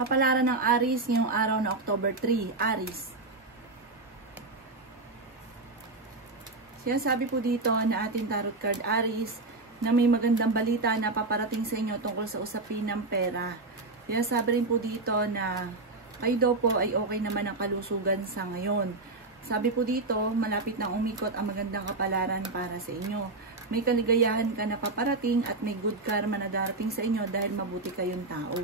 Kapalaran ng Aries ngayong araw na October 3. Aries. Sinasabi po dito na ating tarot card Aries na may magandang balita na paparating sa inyo tungkol sa usapin ng pera. Sinasabi rin po dito na kayo daw po ay okay naman ang kalusugan sa ngayon. Sabi po dito, malapit nang umikot ang magandang kapalaran para sa inyo. May kaligayahan ka na paparating at may good karma na darating sa inyo dahil mabuti kayong tao.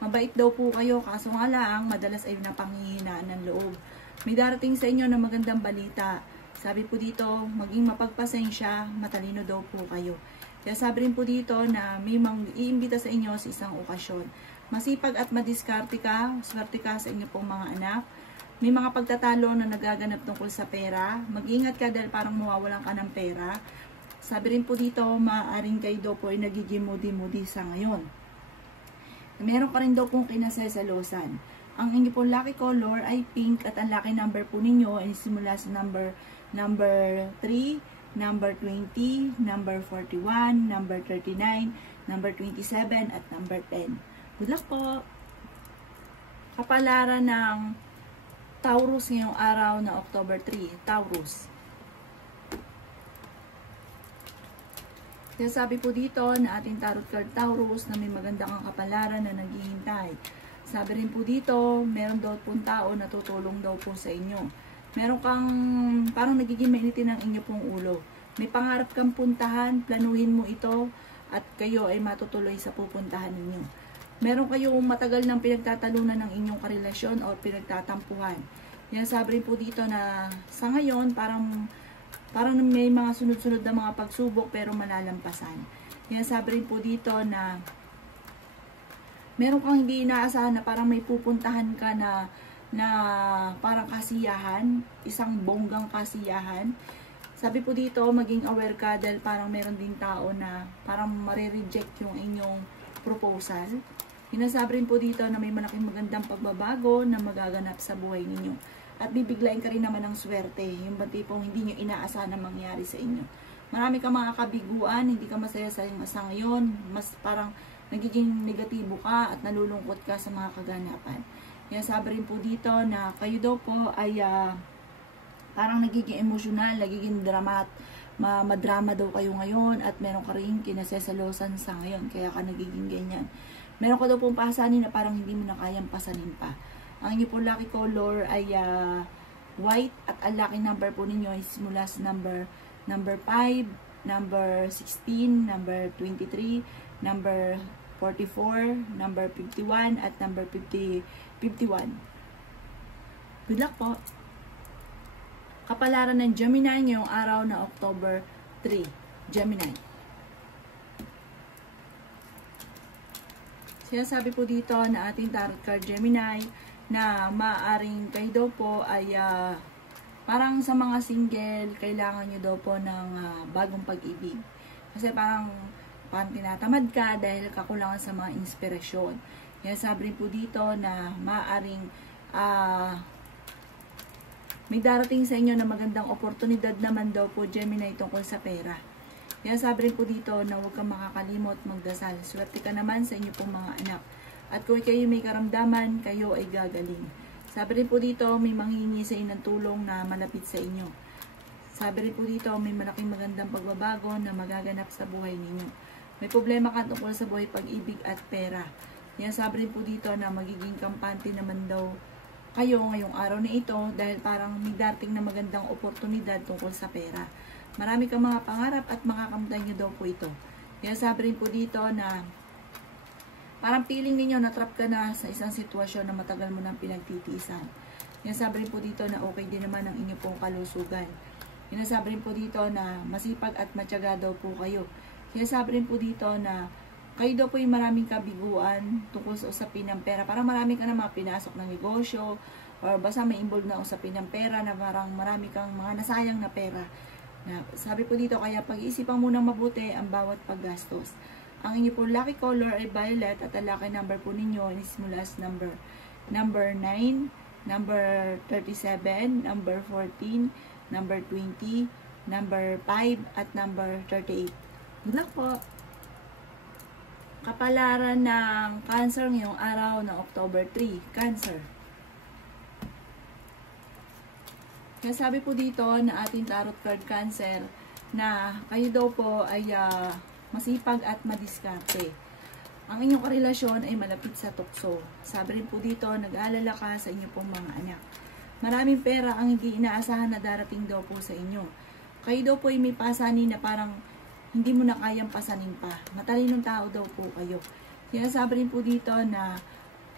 Mabait daw po kayo, kaso nga lang, madalas ay napanghihinaan ng loob. May darating sa inyo na magandang balita. Sabi po dito, maging mapagpasensya, matalino daw po kayo. Kaya sabi rin po dito na may iimbita sa inyo sa isang okasyon. Masipag at madiskarte ka, swerte ka sa inyo pong mga anak. May mga pagtatalo na nagaganap tungkol sa pera. Mag-ingat ka dahil parang mawawalan ka ng pera. Sabi rin po dito, maaaring kayo daw po ay nagiging moody sa ngayon. Meron ka rin daw pong kinasasalosan. Ang inyo pong lucky color ay pink at ang lucky number po ninyo ay simula sa number 3, number 20, number 41, number 39, number 27, at number 10. Good luck po! Kapalaran ng Taurus ngayong araw na October 3. Taurus. Kaya sabi po dito na ating tarot card Taurus na may magandang ang kapalaran na naghihintay. Sabi rin po dito, meron daw pong tao na tutulong daw po sa inyo. Meron kang parang nagiging mainitin ang inyo pong ulo. May pangarap kang puntahan, planuhin mo ito at kayo ay matutuloy sa pupuntahan ninyo. Meron kayong matagal ng pinagtatalunan ng inyong karelasyon o pinagtatampuhan. Yan sabi rin po dito na sa ngayon parang may mga sunod-sunod na mga pagsubok pero malalampasan. Yan sabi rin po dito na meron kang hindi inaasahan na parang may pupuntahan ka na parang kasiyahan, isang bonggang kasiyahan. Sabi po dito, maging aware ka dahil parang meron din tao na parang marireject yung inyong proposal. Hinasabi rin po dito na may malaking magandang pagbabago na magaganap sa buhay ninyo. At bibiglayin ka rin naman ng swerte, yung ba tipong hindi nyo inaasahan na mangyari sa inyo. Marami ka mga kabiguan, hindi ka masaya sa ngayon, mas parang nagiging negatibo ka at nalulungkot ka sa mga kaganapan. Yan sabi rin po dito na kayo daw po ay parang nagiging emosyonal, nagiging madrama daw kayo ngayon at meron ka rin kinasesalosan sa ngayon, kaya ka nagiging ganyan. Meron ka daw pong pasanin na parang hindi mo na kayang pasanin pa. Ang inyo po lucky color ay white at ang lucky number po ninyo ay simula sa number 5, number 16, number 23, number 44, number 51, at number 51. Good luck po! Kapalaran ng Gemini ngayong araw na October 3. Gemini. Sinasabi po dito na ating tarot card Gemini na maaaring kayo daw po ay parang sa mga single, kailangan nyo daw po ng bagong pag-ibig. Kasi parang tinatamad ka dahil kakulangan sa mga inspirasyon. Kaya sabi rin po dito na maaaring may darating sa inyo na magandang oportunidad naman daw po Gemini tungkol sa pera. Kaya sabi rin po dito na huwag kang makakalimot magdasal. Swerte ka naman sa inyo pong mga anak. At kung kayo may karamdaman, kayo ay gagaling. Sabi rin po dito, may manghingi sa inyo ng tulong na malapit sa inyo. Sabi rin po dito, may malaking magandang pagbabago na magaganap sa buhay ninyo. May problema ka tungkol sa buhay, pag-ibig at pera. Yan sabi rin po dito na magiging kampante naman daw kayo ngayong araw na ito dahil parang may darating na magandang oportunidad tungkol sa pera. Marami kang mga pangarap at makakamtan nyo daw po ito. Yan sabi rin po dito na parang feeling ninyo na-trap ka na sa isang sitwasyon na matagal mo nang pinagtitiisan. Yan sabi rin po dito na okay din naman ang inyong pong kalusugan. Yan sabi rin po dito na masipag at matyaga daw po kayo. Yan sabi rin po dito na kayo daw po yung maraming kabiguan tungkol sa usapin ng pera. Parang marami ka na mga pinasok ng negosyo or basta may involved na usapin ng pera na parang marami kang mga nasayang na pera. Na, sabi po dito, kaya pag-iisipan munang mabuti ang bawat paggastos. Ang inyo po lucky color ay violet at ang lucky number po ninyo is mula sa number 9, number 37, number 14, number 20, number 5, at number 38. Good luck po! Kapalaran ng Cancer ngayong araw ng October 3. Cancer. Kaya sabi po dito na ating tarot card Cancer na kayo daw po ay masipag at madiskarte. Ang inyong karelasyon ay malapit sa tukso. Sabi rin po dito, nag-aalala ka sa inyong pong mga anak. Maraming pera ang hindi inaasahan na darating daw po sa inyo. Kayo daw po ay may pasanin na parang hindi mo na kayang pasanin pa. Matalinong tao daw po kayo. Kaya sabi rin po dito na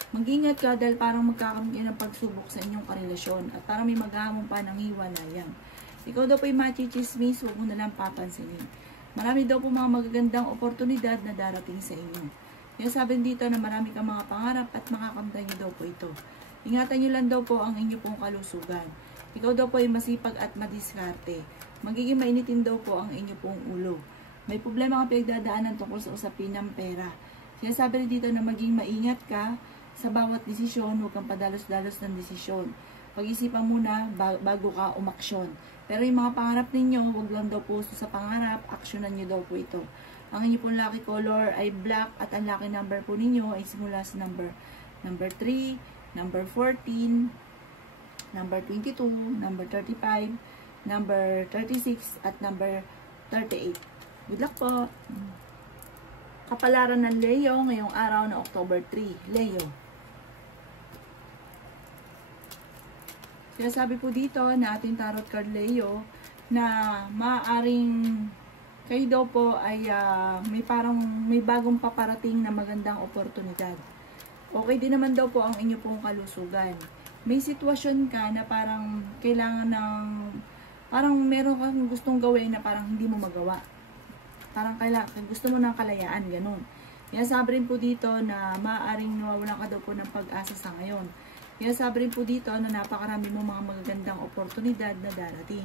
mag-ingat ka dahil parang magkakaroon kayo ng pagsubok sa inyong karelasyon at parang may maghahamon pa ng hiwalayan. Ikaw daw po ay machichismis, huwag mo na lang papansinin. Marami daw po mga magagandang oportunidad na darating sa inyo. Kaya sabi dito na marami kang mga pangarap at makakamtan niyo daw po ito. Ingatan niyo lang daw po ang inyo pong kalusugan. Ikaw daw po ay masipag at madiskarte. Magiging mainitin daw po ang inyo pong ulo. May problema kang pinagdadaanan tungkol sa usapin ng pera. Kaya sabi dito na maging maingat ka sa bawat desisyon, huwag kang padalos-dalos ng desisyon. Pag-isipan muna bago ka umaksyon. Pero yung mga pangarap ninyo, huwag lang daw po sa pangarap, aksyonan nyo daw po ito. Ang inyo pong lucky color ay black at ang lucky number po ninyo ay simula sa number 3, number 14, number 22, number 35, number 36, at number 38. Good luck po! Kapalaran ng Leo ngayong araw na October 3. Leo. Kaya sabi po dito na ating tarot card Leo na maaaring kayo daw po ay may bagong paparating na magandang oportunidad. Okay din naman daw po ang inyo pong kalusugan. May sitwasyon ka na parang kailangan parang meron kang gustong gawin na parang hindi mo magawa. Parang gusto mo ng kalayaan, ganun. Kaya sabi rin po dito na maaaring nawawalan ka daw po ng pag-asa sa ngayon. Kaya sabi rin po dito na napakarami mo mga magagandang oportunidad na darating.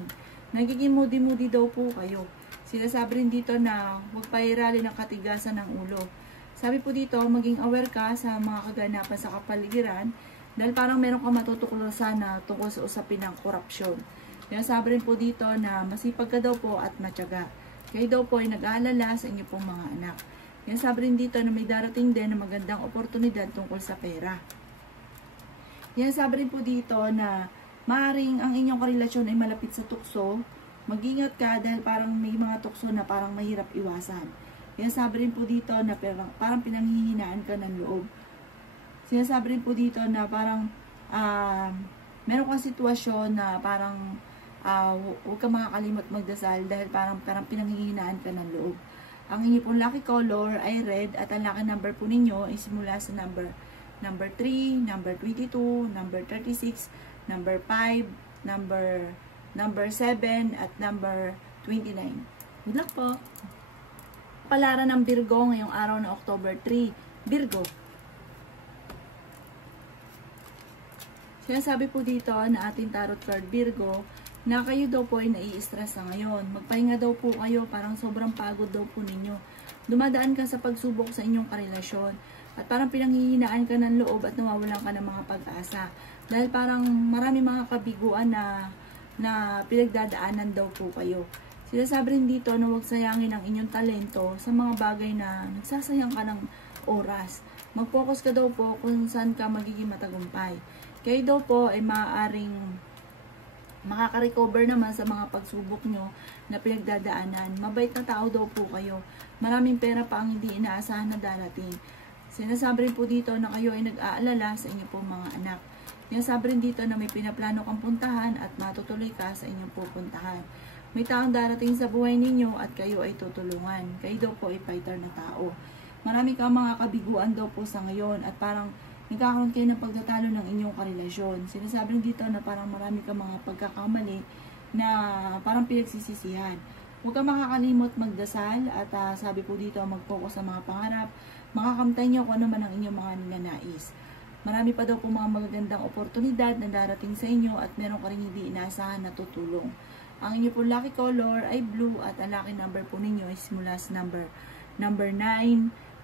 Nagiging moody-moody daw po kayo. Sinasabi rin dito na huwag pairali ng katigasan ng ulo. Sabi po dito, maging aware ka sa mga kaganapan sa kapaligiran dahil parang meron ka matutuklasan na tungkol sa usapin ng korupsyon. Kaya sabi rin po dito na masipag ka daw po at matyaga. Kayo daw po ay nag-aalala sa inyo pong mga anak. Kaya sabi rin dito na may darating din na magandang oportunidad tungkol sa pera. Kaya sabi rin po dito na maaaring ang inyong karelasyon ay malapit sa tukso. Mag-ingat ka dahil parang may mga tukso na parang mahirap iwasan. Kaya sabi rin po dito na parang pinanghihinaan ka ng loob. Sinasabi rin po dito na parang meron kang sitwasyon na parang huwag ka makakalimot magdasal dahil parang pinanghihinaan ka ng loob. Ang inyo pong lucky color ay red at ang lucky number po ninyo ay simula sa number 3, number 22, number 36, number 5, number 7, at number 29. Good luck po! Kapalaran ng Virgo ngayong araw na October 3. Virgo. Sinasabi po dito na ating tarot card Virgo na kayo daw po ay nai-stress sa ngayon. Magpahinga daw po kayo, parang sobrang pagod daw po ninyo. Dumadaan ka sa pagsubok sa inyong karelasyon at parang pinanghihinaan ka ng loob at nawawalan ka ng mga pag-asa. Dahil parang marami mga kabiguan na pinagdadaanan daw po kayo. Sinasabi rin dito na huwag sayangin ang inyong talento sa mga bagay na nagsasayang ka ng oras. Mag-focus ka daw po kung saan ka magiging matagumpay. Kayo daw po ay maaaring makaka-recover naman sa mga pagsubok nyo na pinagdadaanan. Mabait na tao daw po kayo. Maraming pera pa ang hindi inaasahan na darating. Sinasabi rin po dito na kayo ay nag-aalala sa inyo pong mga anak. Sinasabi rin dito na may pinaplano kang puntahan at matutuloy ka sa inyong pupuntahan. May taong darating sa buhay ninyo at kayo ay tutulungan. Kayo daw po ay fighter na tao. Marami kang mga kabiguan daw po sa ngayon at parang nagkakaroon kayo ng pagtatalo ng inyong karelasyon. Sinasabi rin dito na parang marami kang mga pagkakamali na parang pinagsisisihan. Huwag kang makakalimot magdasal at sabi po dito mag-focus sa mga pangarap. Makakamtay nyo kung ano man ang inyong mga ninanais. Marami pa daw po mga magagandang oportunidad na darating sa inyo at meron ka rin hindi inaasahan na tutulong. Ang inyo po lucky color ay blue at ang lucky number po ninyo ay simula sa number 9,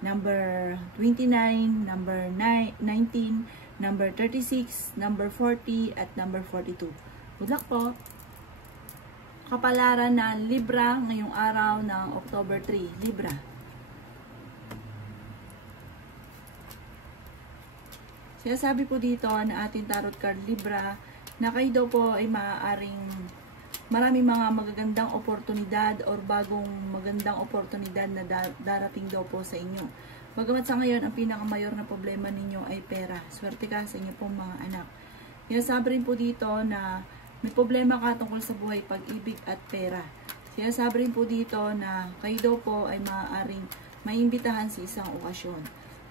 number 29, number 19, number 36, number 40, at number 42. Good luck po! Kapalaran na Libra ngayong araw ng October 3. Libra. Sinasabi po dito na ating tarot card Libra na kayo daw po ay maaaring maraming mga magagandang oportunidad or bagong magandang oportunidad na darating daw po sa inyo. Bagamat sa ngayon, ang pinakamayor na problema ninyo ay pera. Swerte ka sa inyo pong mga anak. Sinasabi rin po dito na may problema ka tungkol sa buhay, pag-ibig at pera. Sinasabi rin po dito na kayo daw po ay maaaring maimbitahan sa isang okasyon.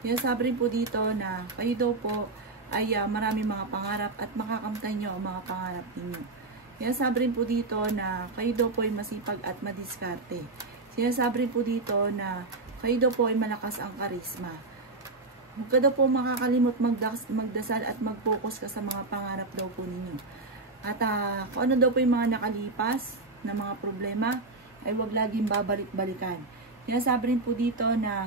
Sinasabi rin po dito na kayo daw po ay maraming mga pangarap at makakamtan nyo ang mga pangarap ninyo. Sinasabi rin po dito na kayo daw po ay masipag at madiskarte. Sinasabi rin po dito na kayo daw po ay malakas ang karisma. Huwag ka daw po makakalimot magdasal at mag-focus ka sa mga pangarap daw po ninyo. At kung ano daw po yung mga nakalipas na mga problema, ay huwag laging babalik-balikan. Sinasabi rin po dito na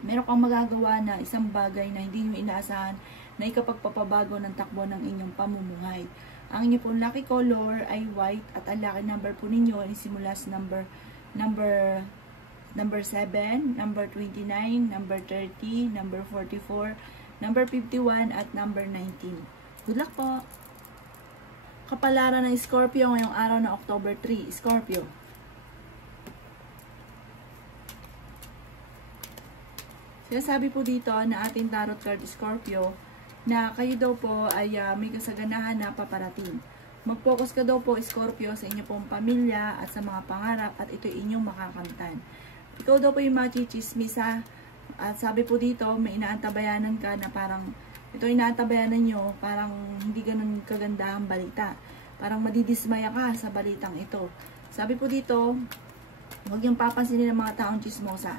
meron kang magagawa na isang bagay na hindi nyo inaasahan na ikapagpapabago ng takbo ng inyong pamumuhay. Ang inyo pong lucky color ay white at ang lucky number po ninyo ay simula sa number 7, number 29, number 30, number 44, number 51, at number 19. Good luck po! Kapalaran ng Scorpio ngayong araw na October 3. Scorpio. Sinasabi po dito na ating tarot card Scorpio na kayo daw po ay may kasaganahan na paparating. Mag-focus ka daw po Scorpio sa inyo pong pamilya at sa mga pangarap at ito inyong makakamtan. Ikaw daw po yung machichismisa at sabi po dito may inaantabayanan ka na parang ito inaantabayanan nyo parang hindi ganun kaganda ang balita. Parang madidismaya ka sa balitang ito. Sabi po dito huwag yung papansinin ng mga taong chismosa.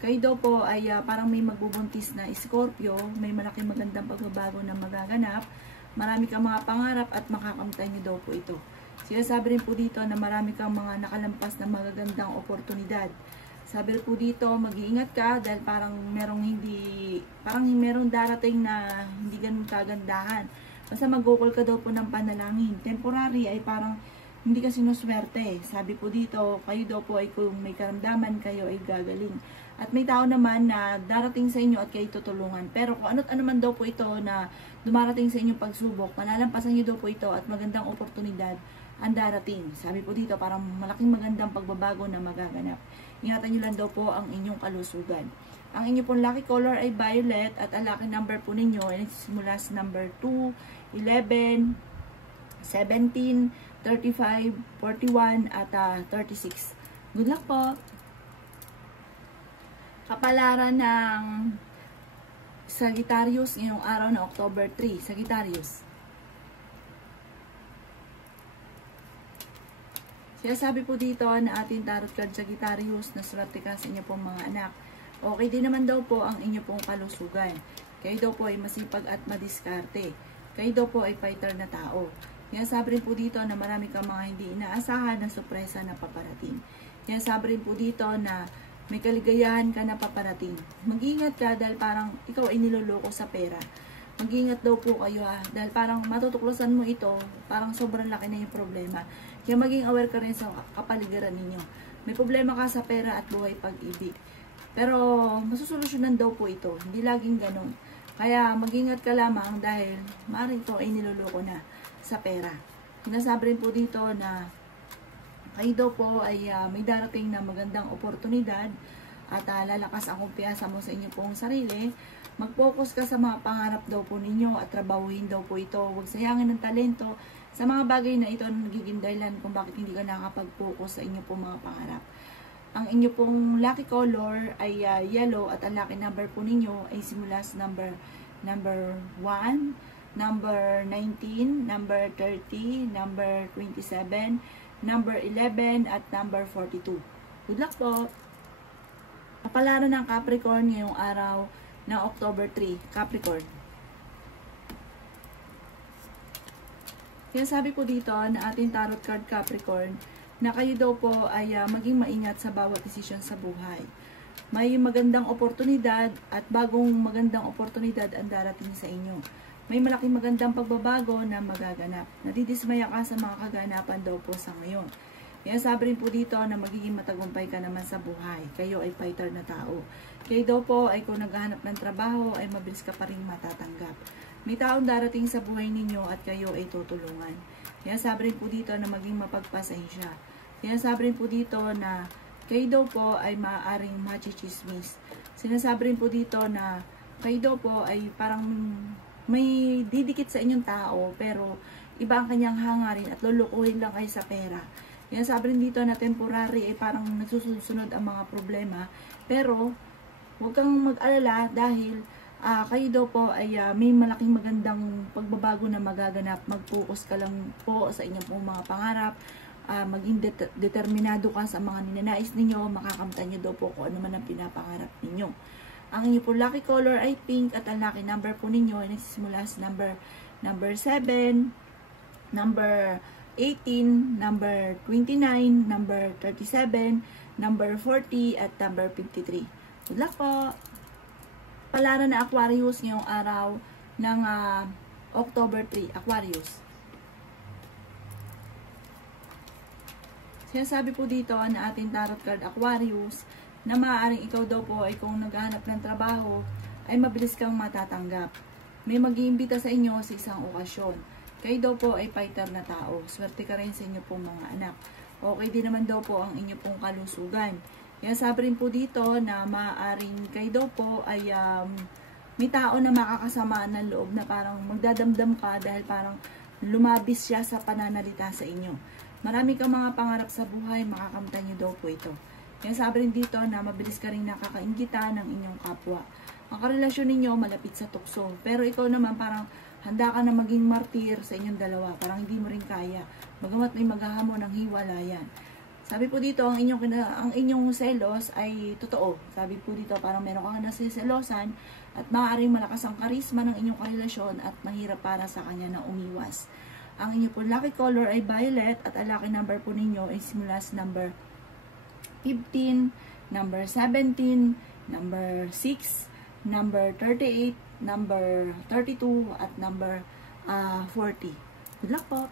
Kayo daw po ay parang may magbubuntis na Scorpio, may malaking magandang pagbabago na magaganap, marami kang mga pangarap at makakamtan nyo daw po ito. Sinasabi rin po dito na marami kang mga nakalampas na magagandang oportunidad. Sabi rin po dito, mag-iingat ka dahil parang merong darating na hindi ganun kagandahan. Basta mag-gokol ka daw po ng panalangin. Temporary ay parang hindi ka sinuswerte. Sabi po dito, kayo daw po ay kung may karamdaman kayo ay gagaling. At may tao naman na darating sa inyo at kayo tutulungan. Pero kung ano't ano man daw po ito na dumarating sa inyong pagsubok, malalampasan nyo daw po ito at magandang oportunidad ang darating. Sabi po dito, parang malaking magandang pagbabago na magaganap. Ingatan nyo lang daw po ang inyong kalusugan. Ang inyong pong lucky color ay violet at ang lucky number po ninyo ay simula sa number 2, 11, 17, 35, 41, at 36. Good luck po! Kapalaran ng Sagittarius ngayong araw na October 3. Sagittarius. Sinasabi po dito na ating tarot card Sagittarius na swerte ka sa inyo pong mga anak. Okay din naman daw po ang inyo pong kalusugan. Kayo daw po ay masipag at madiskarte. Kayo daw po ay fighter na tao. Sinasabi rin po dito na marami kang mga hindi inaasahan na sorpresa na paparating. Sinasabi rin po dito na may kaligayahan ka na paparating. Mag-ingat ka dahil parang ikaw ay niloloko sa pera. Mag-ingat daw po kayo dahil parang matutuklasan mo ito, parang sobrang laki na yung problema. Kaya maging aware ka rin sa kapaligiran ninyo. May problema ka sa pera at buhay pag-ibig. Pero masusolusyonan daw po ito, hindi laging ganun. Kaya mag-ingat ka lamang dahil maaaring ito ay niloloko na sa pera. Sinasabi rin po dito na kayo daw po ay may darating na magandang oportunidad at lalakas ang kumpiyansa mo sa inyo pong sarili. Mag-focus ka sa mga pangarap daw po ninyo at trabahuin daw po ito. Huwag sayangin ng talento sa mga bagay na ito na nagiging dahilan kung bakit hindi ka nakakapag-focus sa inyo pong mga pangarap. Ang inyo pong lucky color ay yellow at ang lucky number po ninyo ay simula sa number 1, number 19, number 30, number 27, number 11, at number 42. Good luck po! Kapalaran ng Capricorn ngayong araw na October 3. Capricorn. Kaya sabi po dito na ating tarot card Capricorn na kayo daw po ay maging maingat sa bawat desisyon sa buhay. May magandang oportunidad at bagong magandang oportunidad ang darating sa inyo. May malaking magandang pagbabago na magaganap. Nadidismaya ka sa mga kaganapan daw po sa ngayon. Kaya sabi rin po dito na magiging matagumpay ka naman sa buhay. Kayo ay fighter na tao. Kayo daw po ay kung naghahanap ng trabaho ay mabilis ka pa rin matatanggap. May taong darating sa buhay ninyo at kayo ay tutulungan. Kaya sabi rin po dito na maging mapagpasensya. Kaya sabi rin po dito na kayo daw po ay maaaring machichismis. Sinasabi rin po dito na kayo daw po ay parang may didikit sa inyong tao pero iba ang kanyang hangarin at lulukuhin lang kayo sa pera. Kaya sabi rin dito na temporary ay parang nagsusunod ang mga problema. Pero huwag kang mag-alala dahil kayo daw po ay may malaking magandang pagbabago na magaganap. Mag-focus ka lang po sa inyong pong mga pangarap. Maging determinado ka sa mga ninanais ninyo. Makakamtan nyo daw po kung ano man ang pinapangarap ninyo. Ang inyo po lucky color ay pink at ang lucky number po ninyo ay nagsisimula sa number 7, number 18, number 29, number 37, number 40, at number 53. Good luck po! Palaran na Aquarius ngayong araw ng October 3. Aquarius. Sinasabi po dito na ating tarot card Aquarius na maaaring ikaw daw po ay kung naghahanap ng trabaho ay mabilis kang matatanggap. May mag-iimbita sa inyo sa isang okasyon. Kayo daw po ay fighter na tao. Swerte ka rin sa inyo pong mga anak. Okay din naman daw po ang inyo pong kalusugan. Kaya sabi rin po dito na maaaring kayo daw po ay may tao na makakasama ng loob na parang magdadamdam ka dahil parang lumabis siya sa pananalita sa inyo. Marami kang mga pangarap sa buhay, makakamtan nyo daw po ito. Kaya sabi rin dito na mabilis ka rin nakakainggitan ng inyong kapwa. Ang karelasyon ninyo malapit sa tukso. Pero ikaw naman parang handa ka na maging martir sa inyong dalawa. Parang hindi mo rin kaya. Bagamat may maghahamon ng hiwalayan. Sabi po dito, ang inyong selos ay totoo. Sabi po dito, parang meron kang nasiselosan at maaaring malakas ang karisma ng inyong karelasyon at mahirap para sa kanya na umiwas. Ang inyong po lucky color ay violet at ang lucky number po ninyo ay simula sa number 15, number 17, number 6, number 38, number 32, at number 40. Good luck po!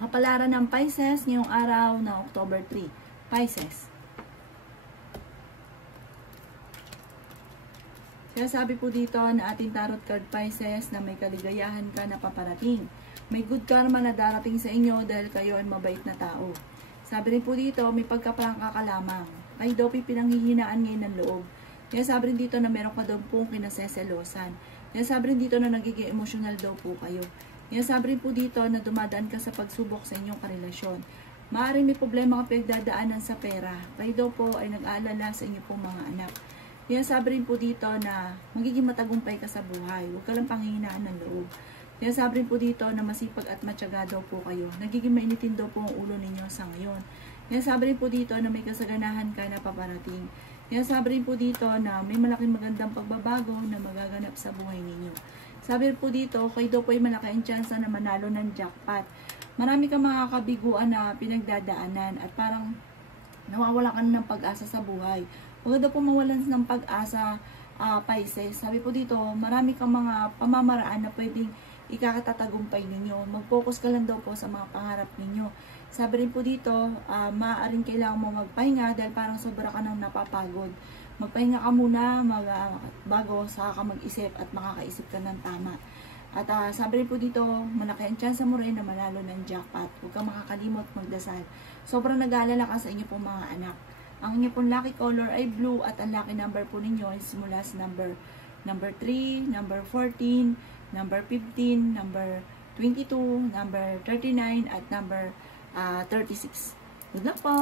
Kapalaran ng Pisces ngayong araw na October 3. Pisces. Kaya sabi po dito na ating tarot card Pisces na may kaligayahan ka na paparating. May good karma na darating sa inyo dahil kayo ay mabait na tao. Sabi rin po dito, may pagkaprangka ka lamang. Kayo daw pinanghihinaan ngayon ng loob. Kaya sabi rin dito na meron ka daw pong kinaseselosan. Kaya sabi rin dito na nagiging emotional daw po kayo. Kaya sabi rin po dito na dumadaan ka sa pagsubok sa inyong karelasyon. Maaaring may problema ka pinagdadaanan sa pera. Kayo daw po ay nag-aalala sa inyong pong mga anak. Kaya sabi rin po dito na magiging matagumpay ka sa buhay. Huwag ka lang panghihinaan ng loob. Kaya sabi rin po dito na masipag at matyaga daw po kayo. Nagiging mainitin daw po ang ulo ninyo sa ngayon. Kaya sabi rin po dito na may kasaganahan ka na paparating. Kaya sabi rin po dito na may malaking magandang pagbabago na magaganap sa buhay ninyo. Sabi rin po dito, kayo daw po ay malaki ang tsansa na manalo ng jackpot. Marami kang mga kabiguan na pinagdadaanan at parang nawawalan ka ng pag-asa sa buhay. Huwag daw po mawalan ng pag-asa, Pisces. Sabi po dito, marami kang mga pamamaraan na pwedeng ikakatatagumpay ninyo. Mag-focus ka lang daw po sa mga pangarap ninyo. Sabi rin po dito, maaaring kailangan mo magpahinga dahil parang sobra ka nang napapagod. Magpahinga ka muna bago saka ka mag-isip at makakaisip ka ng tama. At sabi rin po dito, malaki ang chance mo rin na manalo ng jackpot. Huwag kang makakalimot magdasal. Sobrang nag-aalala ka sa inyo pong mga anak. Ang inyo pong lucky color ay blue at ang lucky number po ninyo ay simula sa number 3, number 14, number 15, number 22, number 39, at number 36. Good luck po!